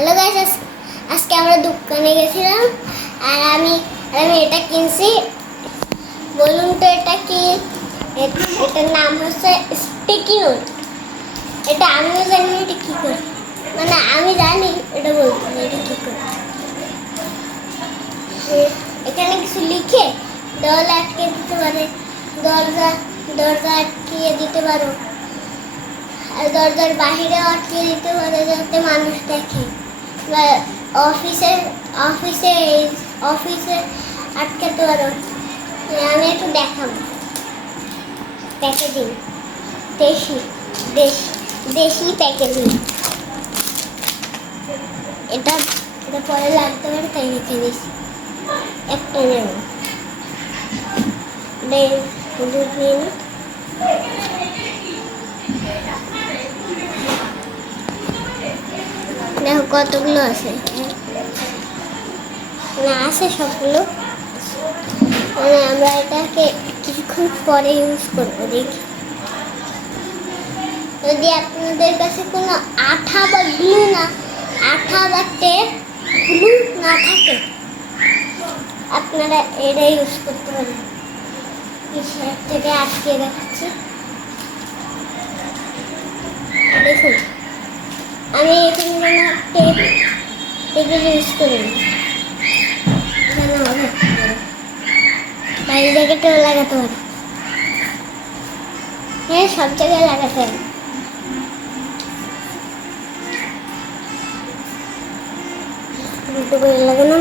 Hello guys আজকে আমরা দোকানে গেছিলাম আর আমি আমি এটা কিনছি। বলুন তো এটা কি? এটার নাম হচ্ছে স্টিকি নোট এটা আমিও জানি এটা কী করে। মানে আমি জানি, এটা বলতে এটা কী করে। এখানে কিছু লিখে দরজা আটকে দিতে পারে। দরজা দরজা আটকিয়ে দিতে পারো। আর দরজার বাহিরে আটকে দিতে পারে, যাতে মানুষ দেখে। অফিসে অফিসে অফিসে আটকাতে পারো। আমি একটু দেখাবো। প্যাকেজিং। দেশি, দেশ, দেশি প্যাকেজিং। এটা এটা পরে লাগতে পারে, তাই রেখে দিয়েছি একটা নেব। দুধ নিয়ে দেখো কতগুলো আছে। না, আছে সবগুলো। মানে আমরা এটাকে কিছুক্ষণ পরে ইউজ করব, দেখি। যদি আপনাদের কাছে কোনো আঠা বা গ্লু না, আঠা বা টেপ গ্লু না থাকে, আপনারা এটা ইউজ করতে পারেন। থেকে আটকে রাখছি। দেখুন। আমি এখানে কোনো টেপ টেপের ইউজ করি। বাইরে জায়গাতেও লাগাতে পারি হ্যাঁ সব জায়গায় লাগাতে হবে দুটো করে লাগানো?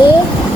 哦